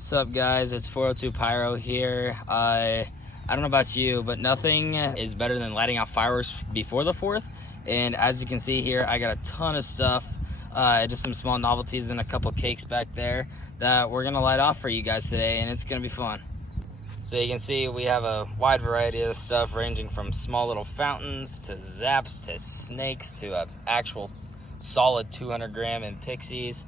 What's up, guys? It's 402 Pyro here. I don't know about you, but nothing is better than lighting out fireworks before the 4th. And as you can see here, I got a ton of stuff, just some small novelties and a couple cakes back there that we're gonna light off for you guys today, and it's gonna be fun. So you can see we have a wide variety of stuff ranging from small little fountains to Zaps to snakes to an actual solid 200 gram in Pixies.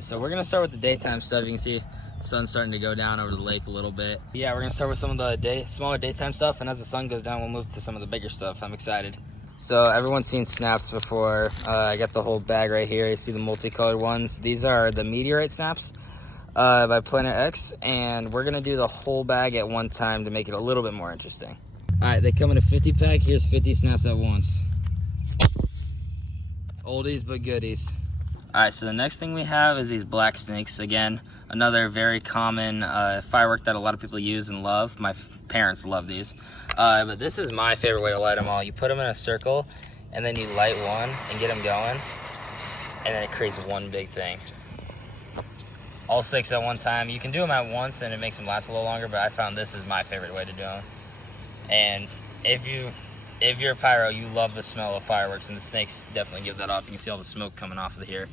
So we're gonna start with the daytime stuff. You can see sun's starting to go down over the lake a little bit. Yeah, we're gonna start with some of the smaller daytime stuff, and as the sun goes down, we'll move to some of the bigger stuff. I'm excited. So everyone's seen snaps before. I got the whole bag right here. You see the multicolored ones. These are the meteorite snaps by Planet X, and we're gonna do the whole bag at one time to make it a little bit more interesting. All right, they come in a 50 pack. Here's 50 snaps at once. Oldies but goodies. All right, so the next thing we have is these black snakes. Again, another very common firework that a lot of people use and love. My parents love these. But this is my favorite way to light them all. You put them in a circle, and then you light one and get them going, and then it creates one big thing. All 6 at one time. You can do them at once, and it makes them last a little longer, but I found this is my favorite way to do them. And if you're a pyro, you love the smell of fireworks, and the snakes definitely give that off. You can see all the smoke coming off of here.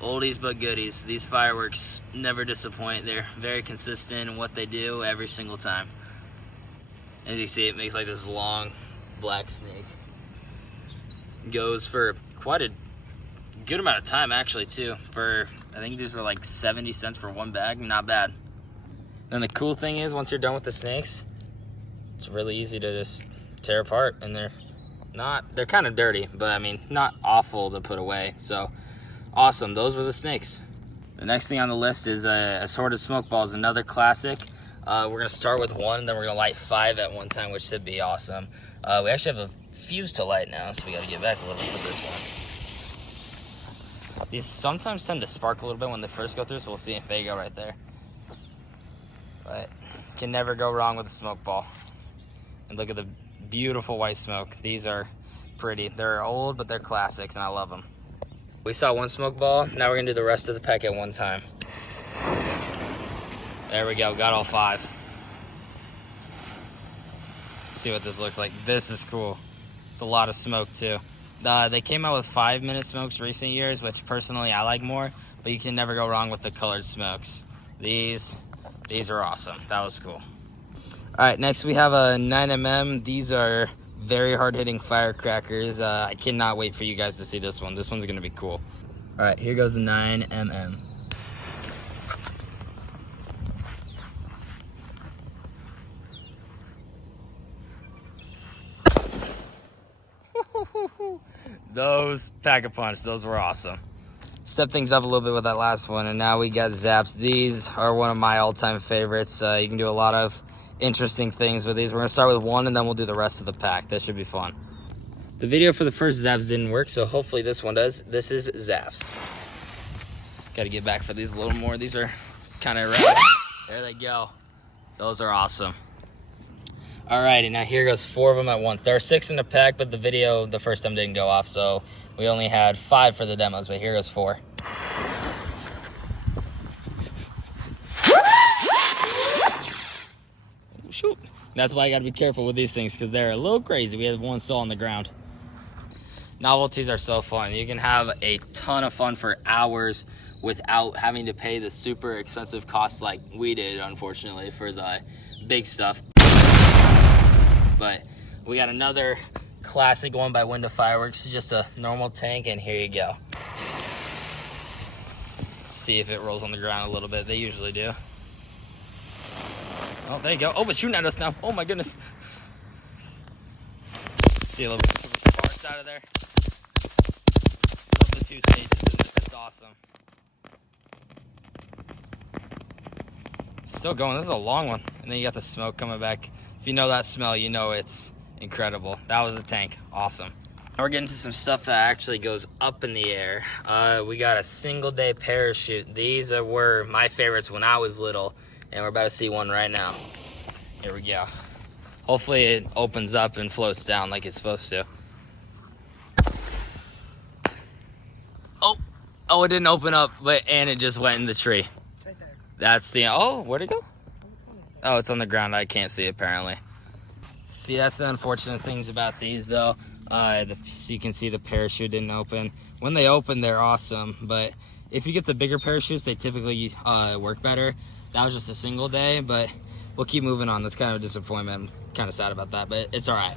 Oldies but goodies. These fireworks never disappoint. They're very consistent in what they do every single time. As you see, it makes like this long black snake. Goes for quite a good amount of time, actually, too. I think these were like 70 cents for one bag. Not bad. And the cool thing is, once you're done with the snakes, it's really easy to just tear apart, and they're kind of dirty, but I mean, not awful to put away. So awesome. Those were the snakes. The next thing on the list is assorted smoke balls, another classic. We're gonna start with one, then we're gonna light 5 at one time, which should be awesome. We actually have a fuse to light now, so we gotta get back a little bit for this one. These sometimes tend to spark a little bit when they first go through, so we'll see if they go right there. But can never go wrong with a smoke ball. And look at the beautiful white smoke. These are pretty. They're old, but they're classics, and I love them. We saw one smoke ball. Now we're gonna do the rest of the pack at one time. There we go, got all 5. See what this looks like. This is cool. It's a lot of smoke too. They came out with 5-minute smokes recent years, which personally I like more, but you can never go wrong with the colored smokes. These are awesome. That was cool. All right, next we have a 9mm. These are very hard-hitting firecrackers. I cannot wait for you guys to see this one. This one's gonna be cool. All right, here goes the 9mm. Those pack-a-punch, those were awesome. Step things up a little bit with that last one, and now we got Zaps. These are one of my all-time favorites. You can do a lot of interesting things with these. We're gonna start with one, and then we'll do the rest of the pack. That should be fun. The video for the first Zaps didn't work, so hopefully this one does. This is Zaps. Gotta get back for these a little more. These are kind of erratic. There they go. Those are awesome. Alrighty, now here goes 4 of them at once. There are 6 in the pack, but the video the first time didn't go off, so we only had 5 for the demos, but here goes 4. Shoot. That's why I gotta be careful with these things, because they're a little crazy. We had one still on the ground. Novelties are so fun. You can have a ton of fun for hours without having to pay the super expensive costs like we did, unfortunately, for the big stuff. But we got another classic one by Window Fireworks, just a normal tank, and here you go. See if it rolls on the ground a little bit. They usually do. Oh, there you go. Oh, it's shooting at us now. Oh my goodness. See a little bit of sparks out of there. Love the 2 stages in this. It's awesome. It's still going. This is a long one. And then you got the smoke coming back. If you know that smell, you know it's incredible. That was a tank. Awesome. Now we're getting to some stuff that actually goes up in the air. We got a single-day parachute. These were my favorites when I was little, and we're about to see one right now. Here we go. Hopefully it opens up and floats down like it's supposed to. Oh, it didn't open up, and it just went in the tree. That's the, oh, where'd it go? Oh, it's on the ground. I can't see it, apparently. See, that's the unfortunate things about these, though. So you can see the parachute didn't open. When they open, they're awesome, but if you get the bigger parachutes, they typically work better. That was just a single day, but we'll keep moving on. That's kind of a disappointment. I'm kind of sad about that, but it's all right.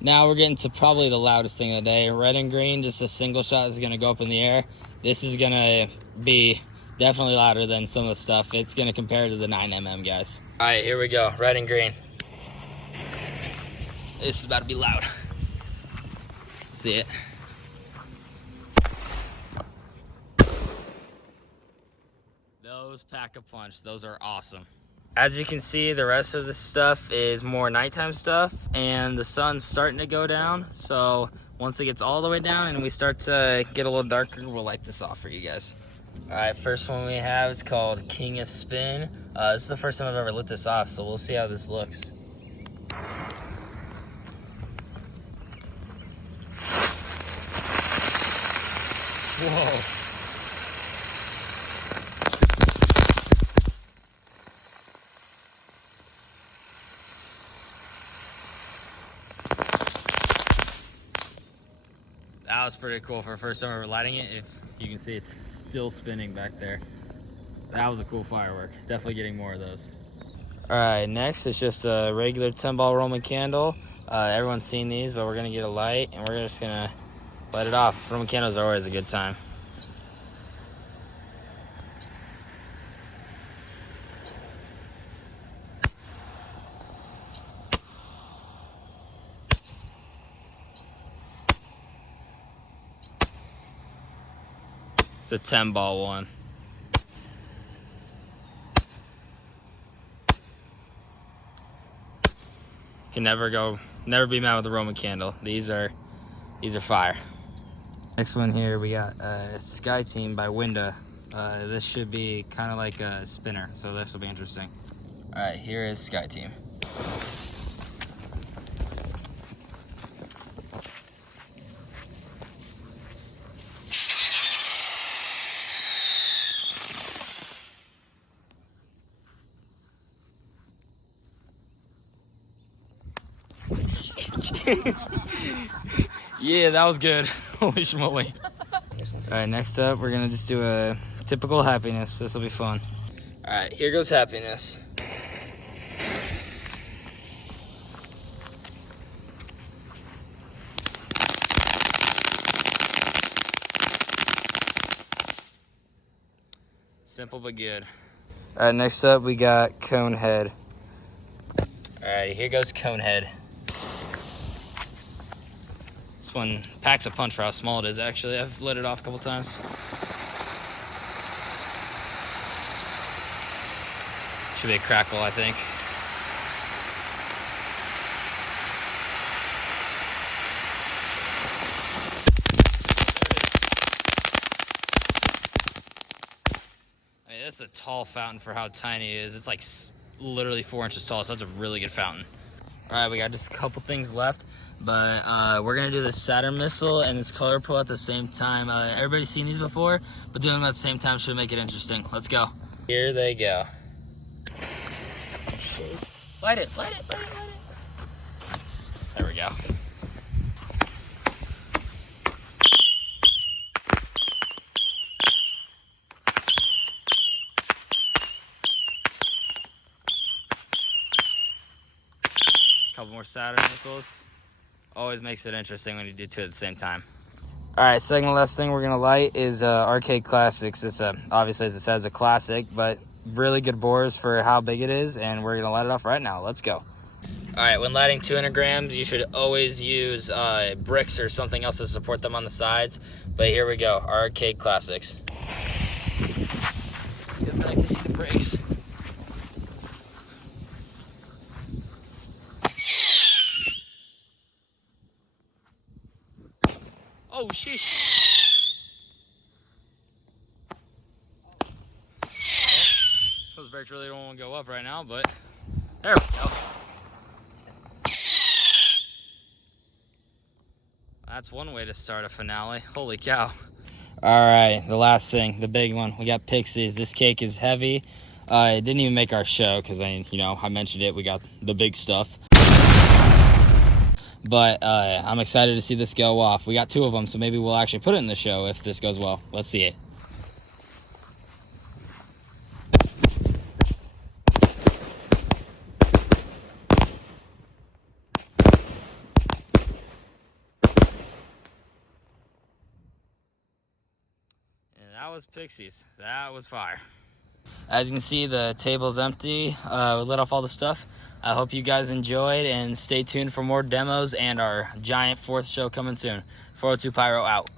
Now we're getting to probably the loudest thing of the day. Red and green, just a single shot is gonna go up in the air. This is gonna be definitely louder than some of the stuff. It's gonna compare to the 9mm, guys. All right, here we go, red and green. This is about to be loud. See it? Those pack a punch. Those are awesome. As you can see, the rest of the stuff is more nighttime stuff, and the sun's starting to go down. So once it gets all the way down and we start to get a little darker, we'll light this off for you guys. All right, first one we have is called King of Spin. This is the first time I've ever lit this off, so we'll see how this looks. Whoa. That was pretty cool for the first time ever lighting it. If you can see, it's still spinning back there. That was a cool firework. Definitely getting more of those. All right, next is just a regular 10-ball Roman candle. Everyone's seen these, but we're gonna get a light and we're just gonna light it off. Roman candles are always a good time. It's a 10-ball one. Can never be mad with a Roman candle. These are fire. Next one here, we got Sky Team by Winda. This should be kind of like a spinner, so this will be interesting. All right, here is Sky Team. Yeah, that was good. Holy schmoly. Alright, next up, we're gonna just do a typical happiness. This will be fun. Alright, here goes happiness. Simple but good. Alright, next up, we got cone head. Alright, here goes cone head. This one packs a punch for how small it is, actually. I've lit it off a couple times. Should be a crackle, I think. I mean, that's a tall fountain for how tiny it is. It's like literally 4 inches tall, so that's a really good fountain. All right, we got just a couple things left, but we're gonna do this Saturn missile and this color pull at the same time. Everybody's seen these before, but doing them at the same time should make it interesting. Let's go. Here they go. Light it, light it, light it, light it. There we go. Couple more Saturn missiles. Always makes it interesting when you do two at the same time. All right, second to last thing we're gonna light is Arcade Classics. It's obviously, as it says, a classic, but really good bores for how big it is, and we're gonna light it off right now. Let's go. All right, when lighting 200 grams, you should always use bricks or something else to support them on the sides. But here we go, Arcade Classics. Good that I can see the bricks. Oh, sheesh. Those brakes really don't want to go up right now, but there we go. That's one way to start a finale. Holy cow. All right, the last thing, the big one. We got Pixies. This cake is heavy. It didn't even make our show because I mentioned it. We got the big stuff. But I'm excited to see this go off. We got 2 of them, so maybe we'll actually put it in the show if this goes well. Let's see it. And that was Pixies. That was fire. As you can see, the table's empty. We lit off all the stuff. I hope you guys enjoyed, and stay tuned for more demos and our giant 4th show coming soon. 402 Pyro out.